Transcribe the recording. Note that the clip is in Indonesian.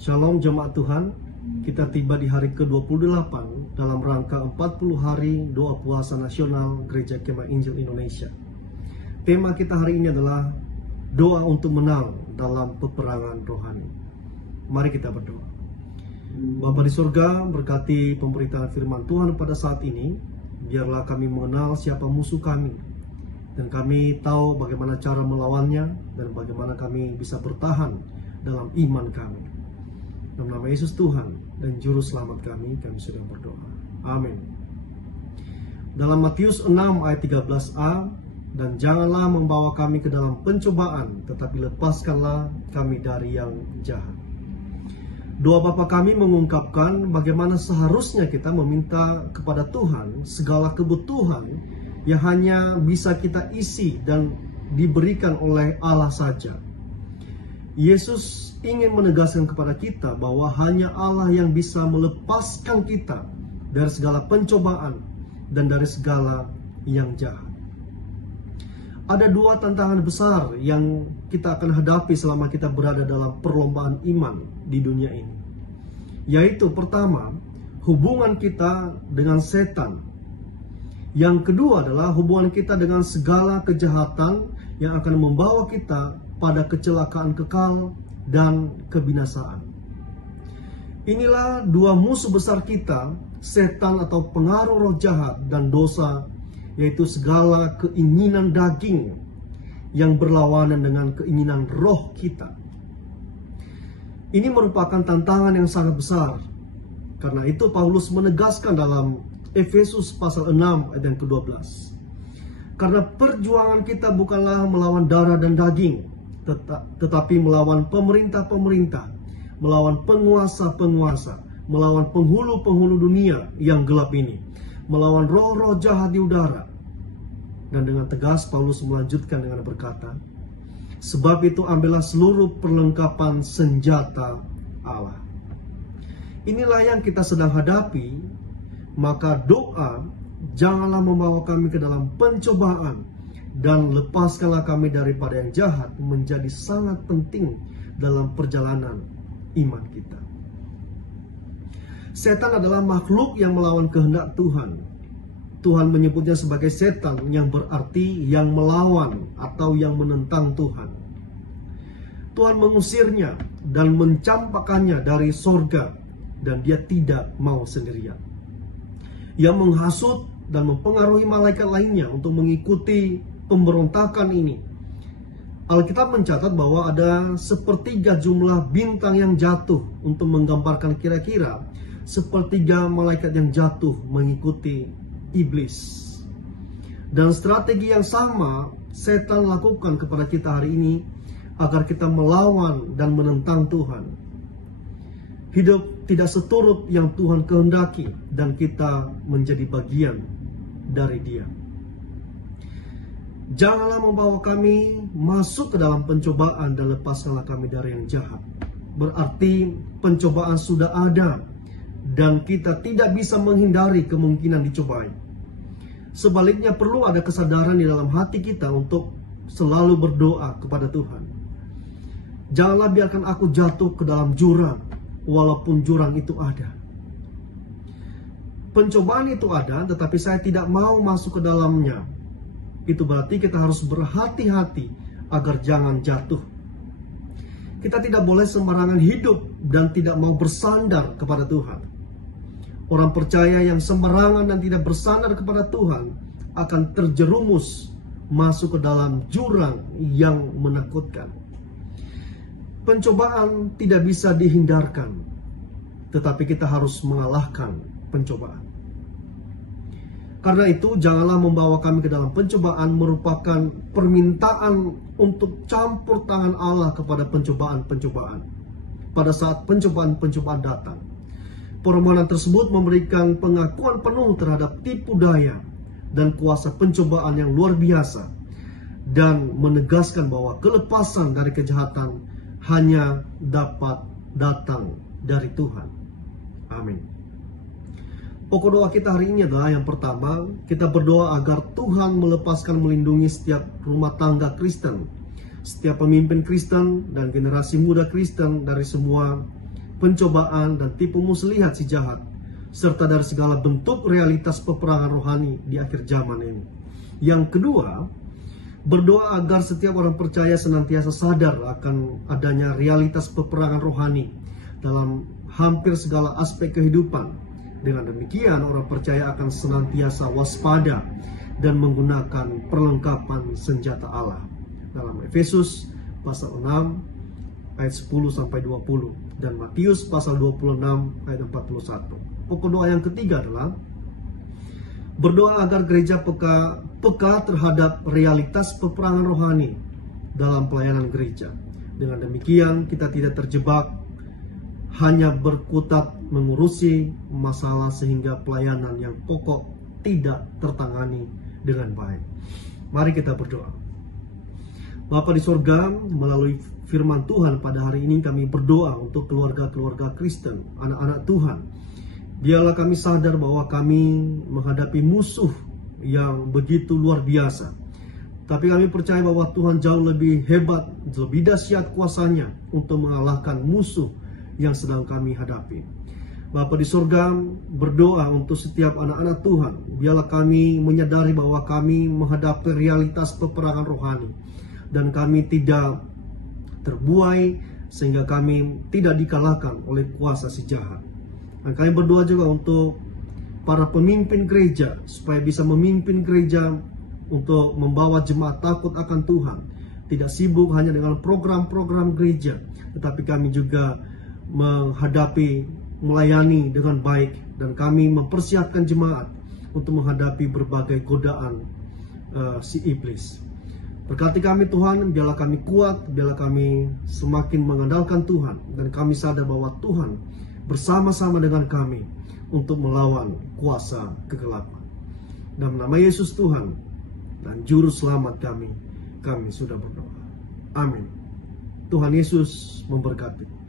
Shalom jemaat Tuhan, kita tiba di hari ke-28 dalam rangka 40 hari doa puasa nasional Gereja Kemah Injil Indonesia. Tema kita hari ini adalah doa untuk menang dalam peperangan rohani. Mari kita berdoa. Bapa di surga, berkati pemberitaan firman Tuhan pada saat ini, biarlah kami mengenal siapa musuh kami, dan kami tahu bagaimana cara melawannya, dan bagaimana kami bisa bertahan dalam iman kami. Dalam nama Yesus Tuhan dan Juru Selamat kami sudah berdoa. Amin. Dalam Matius 6 ayat 13a, dan janganlah membawa kami ke dalam pencobaan, tetapi lepaskanlah kami dari yang jahat. Doa Bapa kami mengungkapkan bagaimana seharusnya kita meminta kepada Tuhan segala kebutuhan yang hanya bisa kita isi dan diberikan oleh Allah saja. Yesus ingin menegaskan kepada kita bahwa hanya Allah yang bisa melepaskan kita dari segala pencobaan dan dari segala yang jahat. Ada dua tantangan besar yang kita akan hadapi selama kita berada dalam perlombaan iman di dunia ini. Yaitu pertama, hubungan kita dengan setan. Yang kedua adalah hubungan kita dengan segala kejahatan yang akan membawa kita pada kecelakaan kekal dan kebinasaan. Inilah dua musuh besar kita, setan atau pengaruh roh jahat dan dosa, yaitu segala keinginan daging yang berlawanan dengan keinginan roh kita. Ini merupakan tantangan yang sangat besar. Karena itu Paulus menegaskan dalam Efesus pasal 6 ayat yang ke-12. Karena perjuangan kita bukanlah melawan darah dan daging, tetapi melawan pemerintah-pemerintah, melawan penguasa-penguasa, melawan penghulu-penghulu dunia yang gelap ini, melawan roh-roh jahat di udara. Dan dengan tegas Paulus melanjutkan dengan berkata, sebab itu ambillah seluruh perlengkapan senjata Allah. Inilah yang kita sedang hadapi, maka doa, janganlah membawa kami ke dalam pencobaan, dan lepaskanlah kami daripada yang jahat, menjadi sangat penting dalam perjalanan iman kita. Setan adalah makhluk yang melawan kehendak Tuhan. Tuhan menyebutnya sebagai setan, yang berarti yang melawan atau yang menentang Tuhan. Tuhan mengusirnya dan mencampakkannya dari sorga, dan dia tidak mau sendirian. Ia menghasut dan mempengaruhi malaikat lainnya untuk mengikuti pemberontakan ini. Alkitab mencatat bahwa ada sepertiga jumlah bintang yang jatuh, untuk menggambarkan kira-kira sepertiga malaikat yang jatuh mengikuti iblis. Dan strategi yang sama setan lakukan kepada kita hari ini, agar kita melawan dan menentang Tuhan. Hidup tidak seturut yang Tuhan kehendaki, dan kita menjadi bagian dari Dia. Janganlah membawa kami masuk ke dalam pencobaan, dan lepaskanlah kami dari yang jahat. Berarti pencobaan sudah ada, dan kita tidak bisa menghindari kemungkinan dicobai. Sebaliknya perlu ada kesadaran di dalam hati kita untuk selalu berdoa kepada Tuhan. Janganlah biarkan aku jatuh ke dalam jurang, walaupun jurang itu ada. Pencobaan itu ada, tetapi saya tidak mau masuk ke dalamnya. Itu berarti kita harus berhati-hati agar jangan jatuh. Kita tidak boleh sembarangan hidup dan tidak mau bersandar kepada Tuhan. Orang percaya yang sembarangan dan tidak bersandar kepada Tuhan akan terjerumus masuk ke dalam jurang yang menakutkan. Pencobaan tidak bisa dihindarkan, tetapi kita harus mengalahkan pencobaan. Karena itu, janganlah membawa kami ke dalam pencobaan merupakan permintaan untuk campur tangan Allah kepada pencobaan-pencobaan. Pada saat pencobaan-pencobaan datang, permohonan tersebut memberikan pengakuan penuh terhadap tipu daya dan kuasa pencobaan yang luar biasa, dan menegaskan bahwa kelepasan dari kejahatan hanya dapat datang dari Tuhan. Amin. Pokok doa kita hari ini adalah yang pertama, kita berdoa agar Tuhan melepaskan, melindungi setiap rumah tangga Kristen, setiap pemimpin Kristen dan generasi muda Kristen dari semua pencobaan, dan tipu muslihat si jahat, serta dari segala bentuk realitas peperangan rohani di akhir zaman ini. Yang kedua, berdoa agar setiap orang percaya senantiasa sadar akan adanya realitas peperangan rohani dalam hampir segala aspek kehidupan. Dengan demikian, orang percaya akan senantiasa waspada dan menggunakan perlengkapan senjata Allah. Dalam Efesus pasal 6 ayat 10-20 dan Matius pasal 26 ayat 41. Pokok doa yang ketiga adalah berdoa agar gereja peka terhadap realitas peperangan rohani dalam pelayanan gereja. Dengan demikian, kita tidak terjebak hanya berkutat mengurusi masalah sehingga pelayanan yang pokok tidak tertangani dengan baik. Mari kita berdoa. Bapa di sorga, melalui firman Tuhan pada hari ini kami berdoa untuk keluarga-keluarga Kristen, anak-anak Tuhan. Biarlah kami sadar bahwa kami menghadapi musuh yang begitu luar biasa. Tapi kami percaya bahwa Tuhan jauh lebih hebat, lebih dahsyat kuasanya untuk mengalahkan musuh yang sedang kami hadapi. Bapa di sorga, berdoa untuk setiap anak-anak Tuhan. Biarlah kami menyadari bahwa kami menghadapi realitas peperangan rohani. Dan kami tidak terbuai sehingga kami tidak dikalahkan oleh kuasa si jahat. Dan kami berdoa juga untuk para pemimpin gereja supaya bisa memimpin gereja untuk membawa jemaat takut akan Tuhan. Tidak sibuk hanya dengan program-program gereja, tetapi kami juga melayani dengan baik, dan kami mempersiapkan jemaat untuk menghadapi berbagai godaan si iblis. Berkati kami Tuhan, biarlah kami kuat, biarlah kami semakin mengandalkan Tuhan, dan kami sadar bahwa Tuhan bersama-sama dengan kami untuk melawan kuasa kegelapan. Dalam nama Yesus Tuhan dan Juru Selamat kami sudah berdoa. Amin. Tuhan Yesus memberkati.